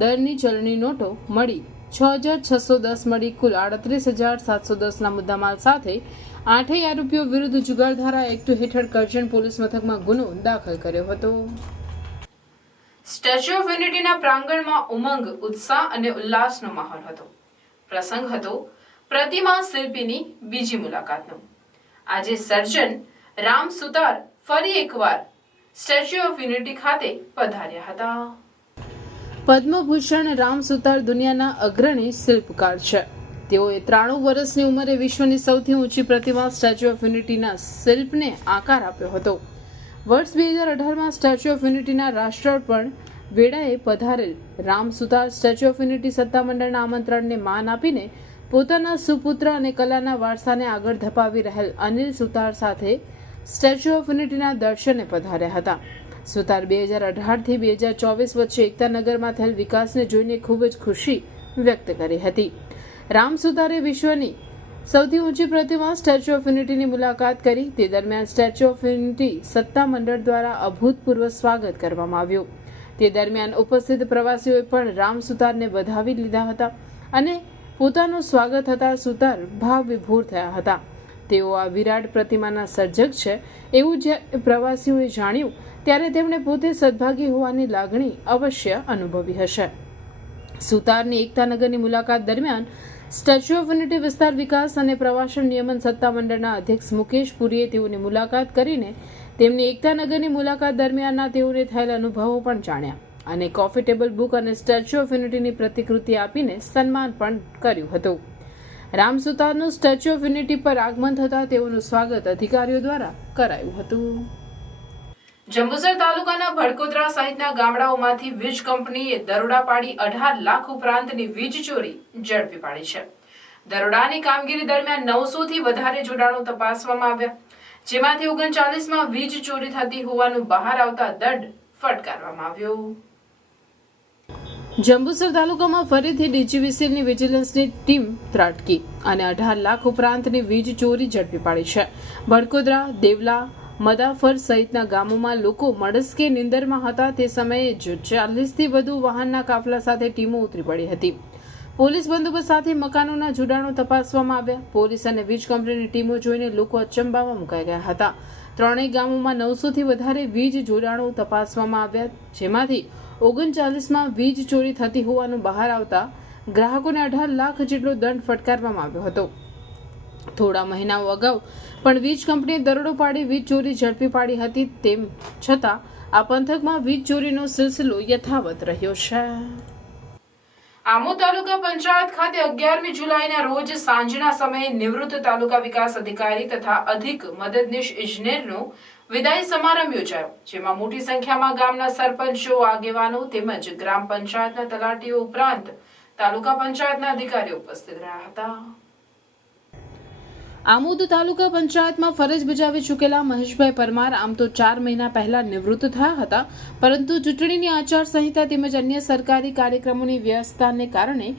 દરની ચલણી નોટો મળી 6,610 મળી કુલ 38,710ના મુદ્દામાલ સાથે 8 આરોપીઓ વિરુદ્ધ જુગારધારા એક્ટ હેઠળ કરજણ પોલીસ મથકમાં ગુનો દાખલ કર્યો હતો. સ્ટેચ્યુ ઓફ યુનિટીના પ્રાંગણમાં ઉમંગ, ઉત્સાહ અને ઉલ્લાસનો માહોલ હતો. પ્રસંગ હતો પ્રતિમા શિલ્પીની બીજી મુલાકાતનો. આજે સર્જન રામ સુતાર ફરી એકવાર સ્ટેચ્યુ ઓફ યુનિટી ખાતે પધાર્યા હતા. પદ્મભૂષણ રામ સુતાર દુનિયાના અગ્રણી શિલ્પકાર છે. તેઓએ 93 વર્ષની ઉંમરે વિશ્વની સૌથી ઊંચી પ્રતિમા સ્ટેચ્યુ ઓફ યુનિટીના શિલ્પને આકાર આપ્યો હતો. વર્ષ 2018માં સ્ટેચ્યુ ઓફ યુનિટીના રાષ્ટ્રાર્પણ વેળાએ પધારેલ રામ સુતાર સ્ટેચ્યુ ઓફ યુનિટી સત્તામંડળના આમંત્રણને માન આપીને પોતાના સુપુત્ર અને કલાના વારસાને આગળ ધપાવી રહેલ અનિલ સુતાર સાથે સ્ટેચ્યુ ઓફ યુનિટીના દર્શને પધાર્યા હતા. સુતાર 2018થી 2024 વચ્ચે એકતાનગરમાં થયેલ વિકાસને જોઈને ખૂબ જ ખુશી વ્યક્ત કરી હતી. રામ સુતારે વિશ્વની સૌથી ઊંચી પ્રતિમા સ્ટેચ્યુ ઓફ યુનિટીની મુલાકાત કરી. તે દરમિયાન સ્ટેચ્યુ ઓફ યુનિટી સત્તામંડળ દ્વારા અભૂતપૂર્વ સ્વાગત કરવામાં આવ્યું. તે દરમિયાન ઉપસ્થિત પ્રવાસીઓએ પણ રામ સુતારને વધાવી લીધા હતા અને પોતાનું સ્વાગત થતાં સુતાર ભાવ વિભોર થયા હતા. તેઓ આ વિરાટ પ્રતિમાના સર્જક છે એવું જ્યારે પ્રવાસીઓએ જાણ્યું ત્યારે તેમણે પોતે સદભાગી હોવાની લાગણી અવશ્ય અનુભવી હશે. સુતારની એકતાનગરની મુલાકાત દરમિયાન સ્ટેચ્યુ ઓફ યુનિટી વિસ્તાર વિકાસ અને પ્રવાસન નિયમન સત્તામંડળના અધ્યક્ષ મુકેશ પુરીએ તેઓની મુલાકાત કરીને તેમની એકતાનગરની મુલાકાત દરમિયાનના તેઓને થયેલ અનુભવો પણ જાણ્યા અને કોફી ટેબલ બુક અને સ્ટેચ્યુ ઓફ યુનિટીની પ્રતિકૃતિ આપીને સન્માન પણ કર્યું હતું. રામ સુતારનું સ્ટેચ્યુ ઓફ યુનિટી પર આગમન થતાં તેઓનું સ્વાગત અધિકારીઓ દ્વારા કરાયું હતું. જંબુસર તાલુકાના ભડકોદરા સહિતના ગામડાઓમાંથી વીજ કંપનીએ દરોડા પાડી 18 લાખ ઉપરાંતની વીજ ચોરી ઝડપી પાડી છે. દરોડાની કામગીરી દરમિયાન 900 થી વધારે જોડાણો તપાસવામાં આવ્યા, જેમાંથી 39માં વીજ ચોરી થતી હોવાનું બહાર આવતા દંડ ફટકારવામાં આવ્યો. જંબુસર તાલુકામાં ફરીથી ડીજીવીસીએલની વિજિલન્સની ટીમ ત્રાટકી અને 18 લાખ ઉપરાંતની વીજ ચોરી ઝડપી પાડી છે. ભડકોદરા, દેવલા, મદાફર સહિતના ગામોમાં લોકો મળસ્કે નિંદરમાં હતા તે સમયે જ 40થી વધુ વાહનના કાફલા સાથે ટીમો ઉતરી પડી હતી. પોલીસ બંદોબસ્ત સાથે મકાનોના જોડાણો તપાસવામાં આવ્યા. પોલીસ અને વીજ કંપનીની ટીમો જોઈને લોકો અચંબામાં મુકાઈ ગયા હતા. ત્રણેય ગામોમાં 900 થી વધારે વીજ જોડાણો તપાસવામાં આવ્યા, જેમાંથી 39માં વીજ ચોરી થતી હોવાનું બહાર આવતા ગ્રાહકોને 18 લાખ જેટલો દંડ ફટકારવામાં આવ્યો હતો. થોડા મહિનાઓ અગાઉ પણ વીજ કંપનીએ દરોડો પાડી વીજ ચોરી ઝડપી પાડી હતી. તેમ છતાં આ પંથકમાં વીજ ચોરીનો સિલસિલો યથાવત રહ્યો છે. આમોદ તાલુકા પંચાયત ખાતે 11મી જુલાઈના રોજ સાંજના સમયે નિવૃત્ત તાલુકા વિકાસ અધિકારી તથા અધિક મદદનીશ ઇજનેરનો વિદાય સમારંભ યોજાયો, જેમાં મોટી સંખ્યામાં ગામના સરપંચો, આગેવાનો તેમજ ગ્રામ પંચાયતના તલાટીઓ ઉપરાંત તાલુકા પંચાયતના અધિકારીઓ ઉપસ્થિત રહ્યા હતા. આમોદ તાલુકા પંચાયતમાં ફરજ બજાવી ચૂકેલા મહેશભાઈ પરમાર આમ તો 4 મહિના પહેલા નિવૃત્ત થયા હતા, પરંતુ ચૂંટણીની આચારસંહિતા તેમજ અન્ય સરકારી કાર્યક્રમોની વ્યસ્તતાને કારણે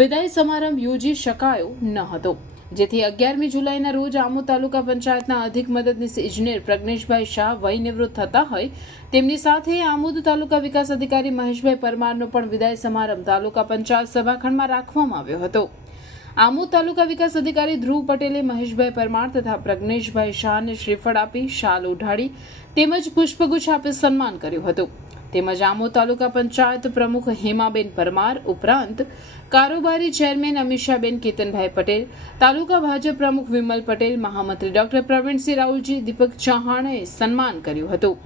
વિદાય સમારંભ યોજી શકાયો ન હતો, જેથી 11મી જુલાઈના રોજ આમોદ તાલુકા પંચાયતના અધિક મદદનીશ ઇજનેર પ્રજ્ઞેશભાઈ શાહ વય નિવૃત્ત થતા હોય તેમની સાથે આમોદ તાલુકા વિકાસ અધિકારી મહેશભાઈ પરમારનો પણ વિદાય સમારંભ તાલુકા પંચાયત સભાખંડમાં રાખવામાં આવ્યો હતો. આમોદ તાલુકા વિકાસ અધિકારી ધ્રુવ પટેલે મહેશભાઈ પરમાર તથા પ્રજ્ઞેશભાઈ શાહને શ્રીફળ આપી શાલ ઓઢાડી તેમજ પુષ્પગુચ્છ આપી સન્માન કર્યું હતું. તેમજ આમોદ તાલુકા પંચાયત પ્રમુખ હેમાબેન પરમાર ઉપરાંત કારોબારી ચેરમેન અમીષાબેન કેતનભાઈ પટેલ, તાલુકા ભાજપ પ્રમુખ વિમલ પટેલ, મહામંત્રી ડોક્ટર પ્રવીણસિંહ રાઉલજી, દીપક ચૌહાણે સન્માન કર્યું હતું.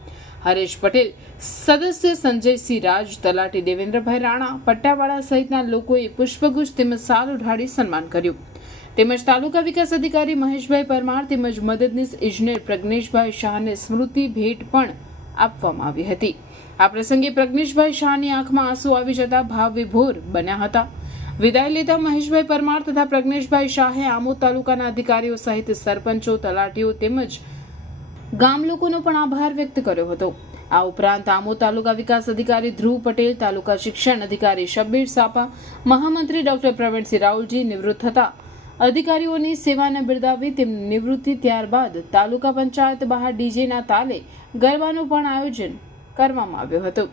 હરેશ પટેલ, સદસ્ય સંજયસિંહ રાજ, તલાટી દેવેન્દ્રભાઈ રાણા, પટ્ટાવાળા સહિતના લોકોએ પુષ્પગુચ્છ તેમજ શાલ ઓઢાડી સન્માન કર્યું. તેમજ તાલુકા વિકાસ અધિકારી મહેશભાઈ પરમાર તેમજ મદદનીશ ઇજનેર પ્રજ્ઞેશભાઈ શાહને સ્મૃતિ ભેટ પણ આપવામાં આવી હતી. આ પ્રસંગે પ્રજ્ઞેશભાઈ શાહની આંખમાં આંસુ આવી જતા ભાવ વિભોર બન્યા હતા. વિદાય લેતા મહેશભાઈ પરમાર તથા પ્રજ્ઞેશભાઈ શાહે આમોદ તાલુકાના અધિકારીઓ સહિત સરપંચો, તલાટીઓ તેમજ ગામ લોકોનો પણ આભાર વ્યક્ત કર્યો હતો. આ ઉપરાંત આમોદ તાલુકા વિકાસ અધિકારી ધ્રુવ પટેલ, તાલુકા શિક્ષણ અધિકારી શબ્બીર સાપા, મહામંત્રી ડોક્ટર પ્રવીણસિંહ રાઉલજી નિવૃત્ત થતા અધિકારીઓની સેવાને બિરદાવી તેમની નિવૃત્તિ ત્યારબાદ તાલુકા પંચાયત બહાર ડીજેના તાલે ગરબાનું પણ આયોજન કરવામાં આવ્યું હતું,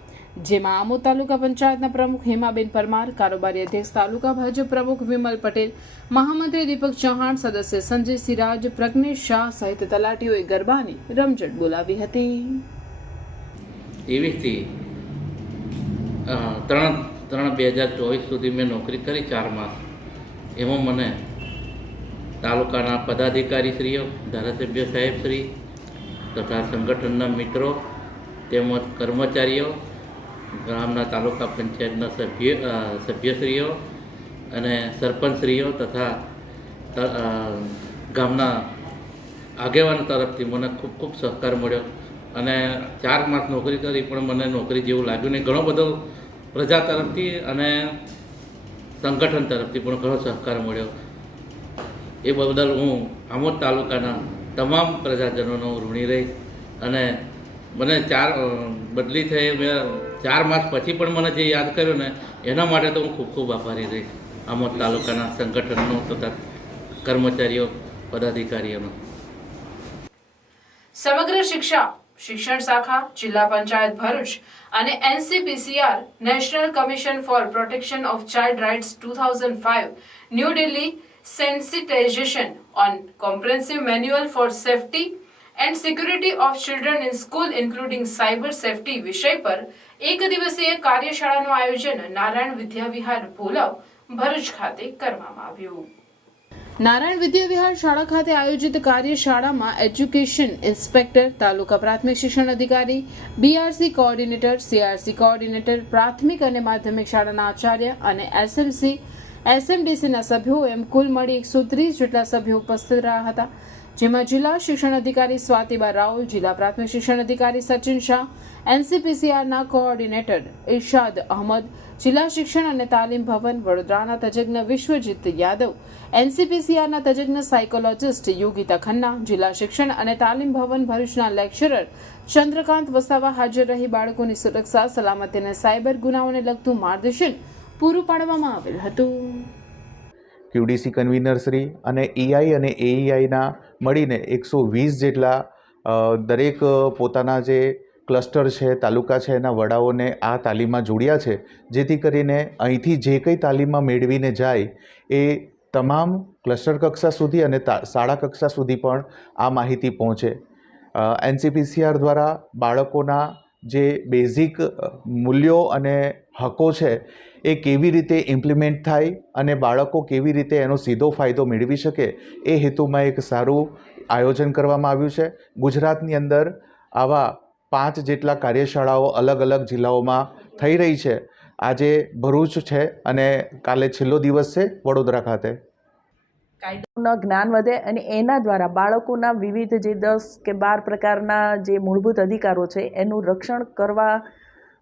જેમાં આમોદ તાલુકા પંચાયતના પ્રમુખ હેમાબેન પરમાર, કારોબારી અધ્યક્ષ તાલુકા ભાજપ પ્રમુખ વિમલ પટેલ, મહામંત્રી દીપક ચૌહાણ, સદસ્ય સંજય સિરાજ, પ્રજ્ઞેશ શાહ સહિત તલાટીઓએ ગરબાની રમઝટ બોલાવી હતી. 23થી 3/2024 સુધી મેં નોકરી કરી 4 માસ. એમાં મને તાલુકાના પદાધિકારીશ્રીઓ, ધારાસભ્ય સાહેબશ્રી તથા સંગઠનના મિત્રો તેમજ કર્મચારીઓ, ગામના તાલુકા પંચાયતના સભ્યશ્રીઓ અને સરપંચશ્રીઓ તથા ગામના આગેવાનો તરફથી મને ખૂબ ખૂબ સહકાર મળ્યો અને 4 માસ નોકરી કરી પણ મને નોકરી જેવું લાગ્યું નહીં. ઘણો બધો પ્રજા તરફથી અને સંગઠન તરફથી પણ ઘણો સહકાર મળ્યો. એ બદલ હું આમોદ તાલુકાના તમામ પ્રજાજનોનો ઋણી રહીશ અને મને બદલી થઈ મેં 4 માસ પછી પણ મને જે યાદ કર્યું ને એના માટે તો હું ખૂબ ખૂબ આભારી રહીશ આમોદ તાલુકાના સંગઠનનો તથા કર્મચારીઓ પદાધિકારીઓનો. સમગ્ર શિક્ષણ શાખા જિલ્લા પંચાયત ભરૂચ અને NCPCR national commission for protection of child rights 2005 new Delhi sensitization on comprehensive manual for safety and security of children in school including cyber safety વિષય પર એક દિવસીય કાર્યશાળાનું આયોજન નારાયણ વિદ્યાવિહાર ભોલાવ ભરૂચ ખાતે કરવામાં આવ્યું. નારાયણ વિદ્યાવિહાર શાળા ખાતે આયોજિત કાર્યશાળામાં એજ્યુકેશન ઇન્સ્પેક્ટર, તાલુકા પ્રાથમિક શિક્ષણ અધિકારી, BRC કોઓર્ડિનેટર, CRC કોઓર્ડિનેટર, પ્રાથમિક અને માધ્યમિક શાળાના આચાર્ય અને SMDCના સભ્યો એમ કુલ મળી 130 જેટલા સભ્યો ઉપસ્થિત રહ્યા હતા. જેમાં જિલ્લા શિક્ષણ અધિકારી સ્વાતિબા રાઉલ, જિલ્લા પ્રાથમિક શિક્ષણ અધિકારી સચિન શાહ, NCPCRના કોઓર્ડિનેટર ઇરશાદ અહમદ, જિલ્લા શિક્ષણ અને તાલીમ ભવન વડોદરાના તજજ્ઞ વિશ્વજીત યાદવ, NCPCRના તજજ્ઞ સાયકોલોજિસ્ટ યોગિતા ખન્ના, જિલ્લા શિક્ષણ અને તાલીમ ભવન ભરૂચના લેક્ચરર ચંદ્રકાંત વસાવા હાજર રહી બાળકોની સુરક્ષા, સલામતી અને સાયબર ગુનાઓને લગતું માર્ગદર્શન પૂરું પાડવામાં આવેલ હતું. QDC કન્વીનર શ્રી અને EI અને AEIના મળીને 120 જેટલા દરેક પોતાના જે ક્લસ્ટર છે, તાલુકા છે, એના વડાઓને આ તાલીમમાં જોડ્યા છે, જેથી કરીને અહીંથી જે કંઈ તાલીમમાં મેળવીને જાય એ તમામ ક્લસ્ટર કક્ષા સુધી અને શાળા કક્ષા સુધી પણ આ માહિતી પહોંચે. NCPCR દ્વારા બાળકોના જે બેઝિક મૂલ્યો અને હકો છે એ કેવી રીતે ઇમ્પ્લિમેન્ટ થાય અને બાળકો કેવી રીતે એનો સીધો ફાયદો મેળવી શકે એ હેતુમાં એક સારું આયોજન કરવામાં આવ્યું છે. ગુજરાતની અંદર આવા 5 જેટલા કાર્યશાળાઓ અલગ અલગ જિલ્લાઓમાં થઈ રહી છે. આજે ભરૂચ છે અને કાલે છેલ્લો દિવસ છે વડોદરા ખાતે. કાયદાનું જ્ઞાન વધે અને એના દ્વારા બાળકોના વિવિધ જે 10 કે 12 પ્રકારના જે મૂળભૂત અધિકારો છે એનું રક્ષણ કરવા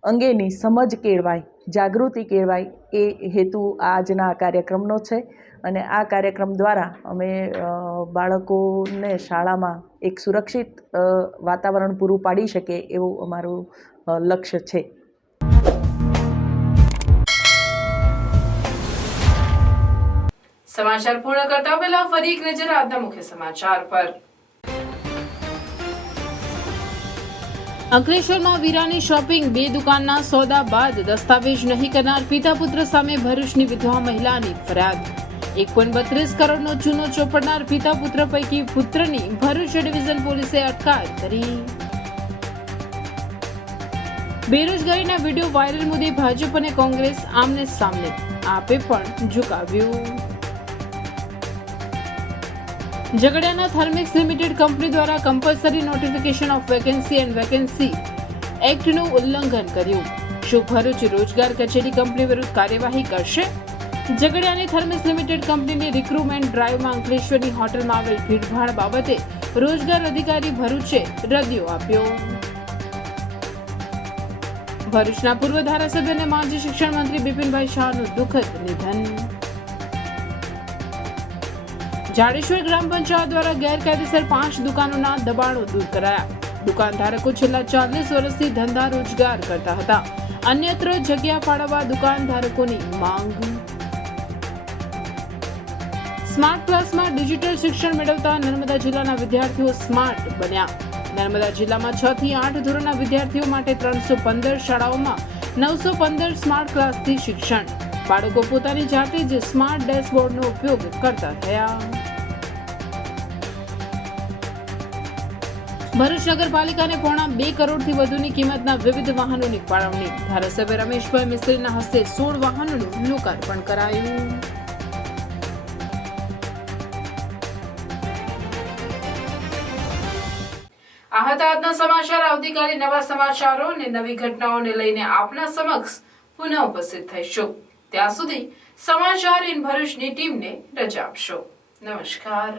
અંગેની સમજ કેળવાય, જાગૃતિ કેળવાય એ હેતુ આજના આ કાર્યક્રમનો છે. અને આ કાર્યક્રમ દ્વારા અમે બાળકોને શાળામાં એક સુરક્ષિત વાતાવરણ પૂરું પાડી શકે એવું અમારું લક્ષ્ય છે. સમાચાર પૂર્ણ કરતા પહેલા ફરી એક નજર આજના મુખ્ય સમાચાર પર. અંકલેશ્વરમાં વીરાની શોપિંગ 2 દુકાનના સોદા બાદ દસ્તાવેજ નહીં કરનાર પિતા પુત્ર સામે ભરૂચની વિધવા મહિલાની ફરિયાદ. 1.32 કરોડનો ચૂનો ચોપડનાર પિતા પુત્ર પૈકી પુત્રની ભરૂચ ડિવિઝન પોલીસે અટકાયત કરી. બેરોજગારીના વિડીયો વાયરલ મુદ્દે ભાજપ અને કોંગ્રેસ આમને સામને, આપે પણ ઝુકાવ્યું. ઝઘડિયાના થર્મિક્સ લિમિટેડ કંપની દ્વારા compulsory notification of vacancy and vacancy એક્ટનું ઉલ્લંઘન કર્યું. શું ભરૂચ રોજગાર કચેરી કંપની વિરુદ્ધ કાર્યવાહી કરશે? ઝઘડિયાની થર્મિક્સ લિમિટેડ કંપનીની રિક્રુટમેન્ટ ડ્રાઈવમાં અંકલેશ્વરની હોટલમાં આવેલ ભીડભાડ બાબતે રોજગાર અધિકારી ભરૂચે રદિયો આપ્યો. ભરૂચના પૂર્વ ધારાસભ્ય અને માજી શિક્ષણ મંત્રી બિપિનભાઈ શાહનું દુઃખદ નિધન. જાડેશ્વર ગ્રામ પંચાયત દ્વારા ગેરકાયદેસર 5 દુકાનોના દબાણો દૂર કરાયા. દુકાનધારકો છેલ્લા 40 વર્ષથી ધંધા રોજગાર કરતા હતા. અન્યત્ર જગ્યા ફાળવવા દુકાનધારકોની માંગ. સ્માર્ટ ક્લાસમાં ડિજિટલ શિક્ષણ મેળવતા નર્મદા જિલ્લાના વિદ્યાર્થીઓ સ્માર્ટ બન્યા. નર્મદા જિલ્લામાં 6 થી 8 ધોરણના વિદ્યાર્થીઓ માટે 315 શાળાઓમાં 915 સ્માર્ટ ક્લાસથી શિક્ષણ. બાળકો પોતાની જાતે જ સ્માર્ટ ડેશબોર્ડનો ઉપયોગ કરતા થયા. ભરૂચ નગરપાલિકાને પોણા 2 કરોડથી વધુની કિંમતના વિવિધ વાહનોની ફાળવણી. ધારાસભ્ય રમેશભાઈ મિસ્ત્રીના હસ્તે 16 વાહનોનું લોકાર્પણ કરાયું. આ હતા આજના સમાચાર. આવતીકાલે નવા સમાચારો અને નવી ઘટનાઓને લઈને આપના સમક્ષ પુનઃ ઉપસ્થિત થઈશું. ત્યાં સુધી સમાચાર ઇન ભરૂચની ટીમને રજા આપશો. નમસ્કાર.